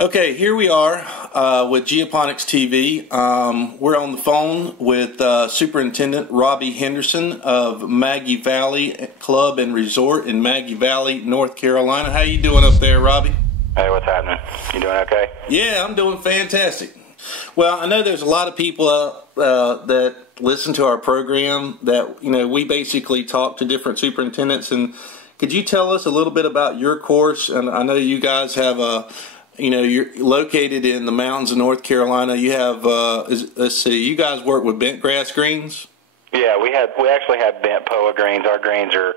Okay, here we are with Geoponics TV. We're on the phone with Superintendent Robbie Henderson of Maggie Valley Club and Resort in Maggie Valley, North Carolina. How you doing up there, Robbie? Hey, what's happening? You doing okay? Yeah, I'm doing fantastic. Well, I know there's a lot of people that listen to our program that, we basically talk to different superintendents. And could you tell us a little bit about your course? And I know you guys have you're located in the mountains of North Carolina. You have, let's see, you guys work with bent grass greens? Yeah, we actually have bent POA greens. Our greens are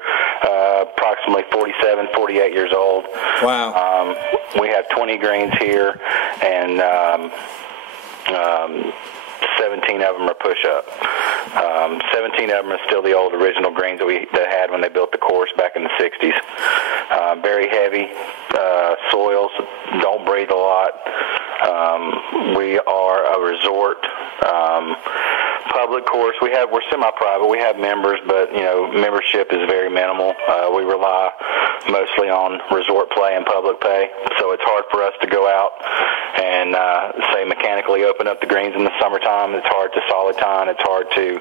approximately 47, 48 years old. Wow. We have 20 greens here, and 17 of them are push-up. 17 of them are still the old original greens that we had when they built the course back in the 60s. Very heavy soils, don't breathe a lot. We are a resort public course. We're semi-private. We have members, but membership is very minimal. We rely mostly on resort play and public pay, so it's hard for us to go out and say mechanically open up the greens in the summertime. It's hard to solid tine. It's hard to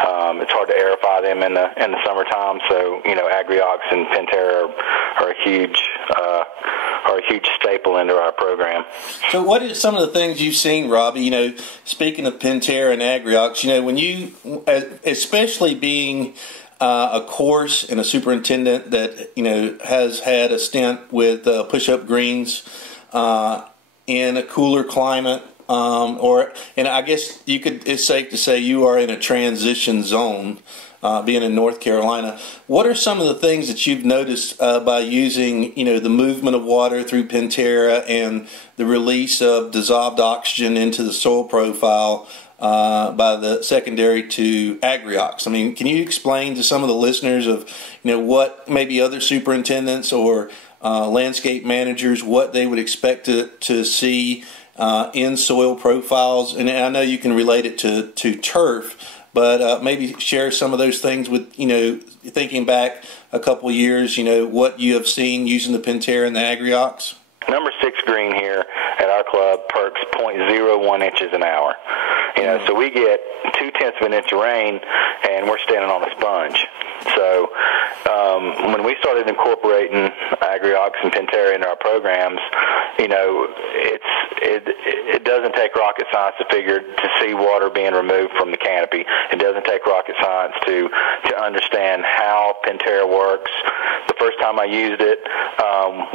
aerify them in the summertime. So Agriox and Pentair are a huge staple into our program. So what are some of the things you've seen, Robbie? Speaking of Pentair and Agriox, when you, especially being a course and a superintendent that has had a stint with push-up greens in a cooler climate, and I guess it's safe to say you are in a transition zone. Being in North Carolina, what are some of the things that you've noticed by using, the movement of water through Pentair and the release of dissolved oxygen into the soil profile by the secondary to Agriox? I mean, can you explain to some of the listeners of, what maybe other superintendents or landscape managers, what they would expect to see in soil profiles? And I know you can relate it to turf, but maybe share some of those things with, thinking back a couple of years, what you have seen using the Pentair and the Agriox. Number 6 green here at our club perks 0.01 inches an hour. So we get 0.2 of an inch of rain, and we're standing on a sponge. So when we started incorporating Agriox and Pentair into our programs, it doesn't take rocket science to see water being removed from the canopy. It doesn't take rocket science to understand how Pentair works. The first time I used it,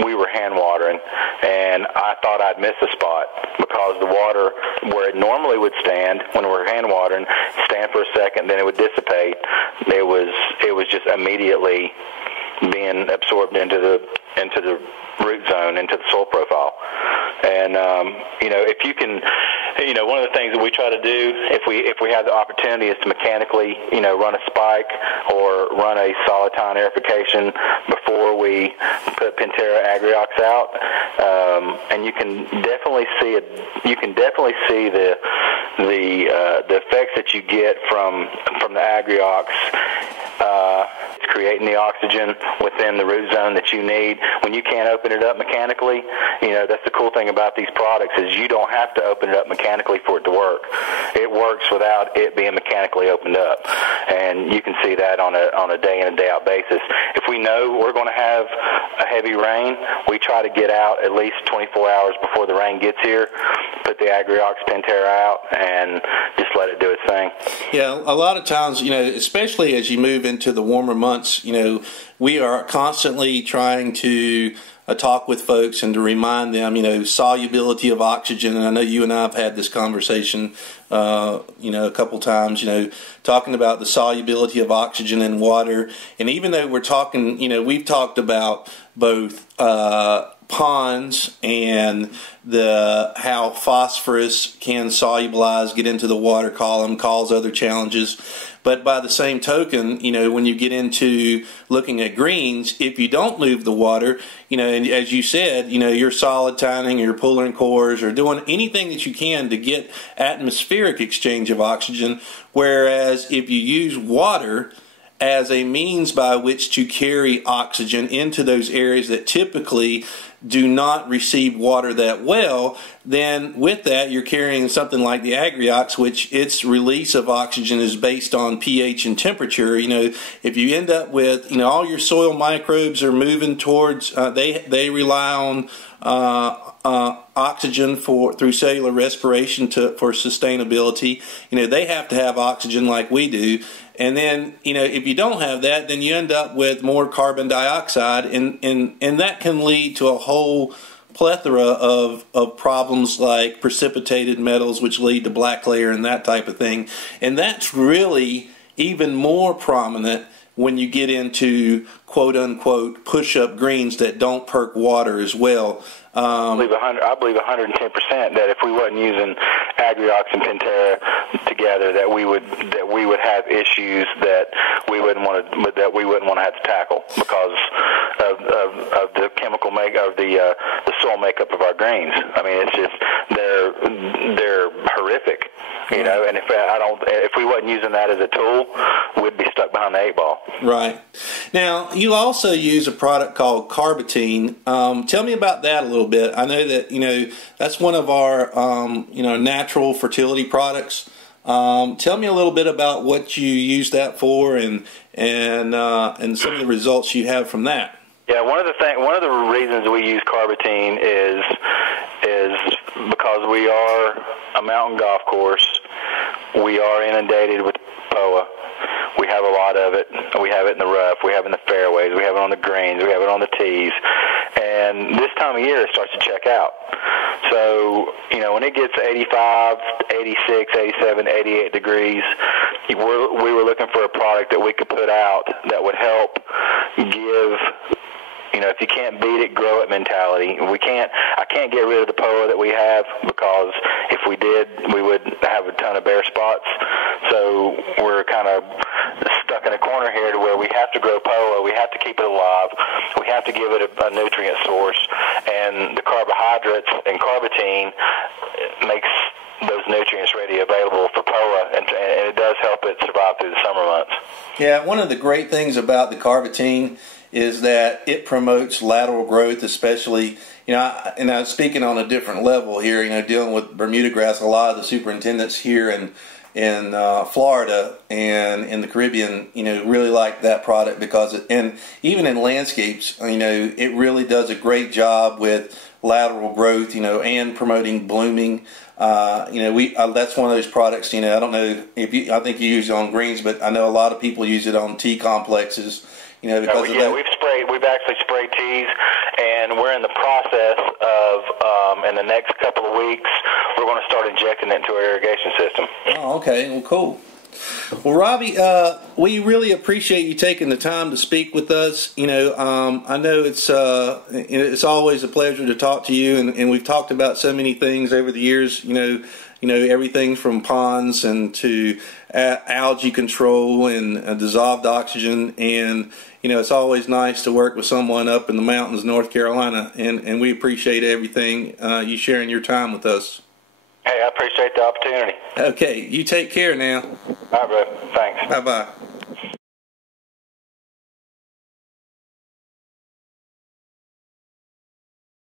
we were hand watering, and I thought I'd miss a spot because the water, where it normally would stand when we're hand watering, stand for a second, then it would dissipate. It was just immediately being absorbed into the root zone, into the soil profile. And if you can, one of the things that we try to do if we have the opportunity is to mechanically run a spike or run a solid tine aerification before we put Pentair Agriox out, and you can definitely see the effects that you get from the Agriox. It's creating the oxygen within the root zone that you need. When you can't open it up mechanically, that's the cool thing about these products is you don't have to open it up mechanically for it to work. It works without it being mechanically opened up, and you can see that on a day in and day out basis. If we know we're going to have a heavy rain, we try to get out at least 24 hours before the rain gets here, put the Agriox Pentair out, and just let it do its thing. Yeah, a lot of times, especially as you move into the warmer months, we are constantly trying to talk with folks and to remind them, solubility of oxygen. And I know you and I have had this conversation, a couple times, talking about the solubility of oxygen in water. And even though we're talking, we've talked about both ponds and how phosphorus can solubilize, get into the water column, cause other challenges. But by the same token, when you get into looking at greens, if you don't move the water, and as you said, you're solid tining, you're pulling cores, or doing anything that you can to get atmospheric exchange of oxygen. Whereas if you use water as a means by which to carry oxygen into those areas that typically do not receive water that well, then with that you're carrying something like the Agriox, which its release of oxygen is based on pH and temperature. If you end up with, all your soil microbes are moving towards, they rely on oxygen through cellular respiration for sustainability. They have to have oxygen like we do. And then, if you don't have that, then you end up with more carbon dioxide, and that can lead to a whole plethora of problems like precipitated metals, which lead to black layer and that type of thing. And that's really even more prominent when you get into quote-unquote push-up greens that don't perk water as well. I believe 110% that if we wasn't using Agriox and Pintera together, that we would have issues that we wouldn't want to have to tackle because of the chemical makeup of the soil makeup of our greens. I mean, it's just they're horrific, And if we wasn't using that as a tool, we'd be stuck behind the 8-ball. Right. Now, you also use a product called Carbatine. Tell me about that a little bit. I know that that's one of our natural fertility products. Tell me a little bit about what you use that for and some of the results you have from that. Yeah, one of the reasons we use Carbatine is because we are a mountain golf course. We are inundated with POA. We have a lot of it. We have it in the rough. We have it in the fairways. We have it on the greens. We have it on the tees. And this time of year, it starts to check out. So, when it gets 85, 86, 87, 88 degrees, we were looking for a product that we could put out that would help give, if you can't beat it, grow it mentality. I can't get rid of the POA that we have, because if we did, we would have a ton of bare spots. So we're kind of stuck in a corner here to where we have to grow POA. We have to keep it alive. We have to give it a nutrient source. And the carbohydrates and Carbatine makes those nutrients ready available for POA, and it does help it survive through the summer months. Yeah, one of the great things about the Carbatine is that it promotes lateral growth, especially, and I'm speaking on a different level here, dealing with Bermuda grass. A lot of the superintendents here in Florida and in the Caribbean, really like that product because and even in landscapes, it really does a great job with lateral growth, and promoting blooming. That's one of those products, I don't know if I think you use it on greens, but I know a lot of people use it on tee complexes, because of that. We've actually sprayed tees, and we're in the process of, in the next couple of weeks, we're going to start injecting it into our irrigation system. Oh, okay. Well, cool. Well, Robbie, we really appreciate you taking the time to speak with us. I know it's always a pleasure to talk to you, and we've talked about so many things over the years. Everything from ponds and to algae control and dissolved oxygen, and it's always nice to work with someone up in the mountains, North Carolina, and we appreciate everything you sharing your time with us. Hey, I appreciate the opportunity. Okay, you take care now. All right, bro. Thanks. Bye-bye.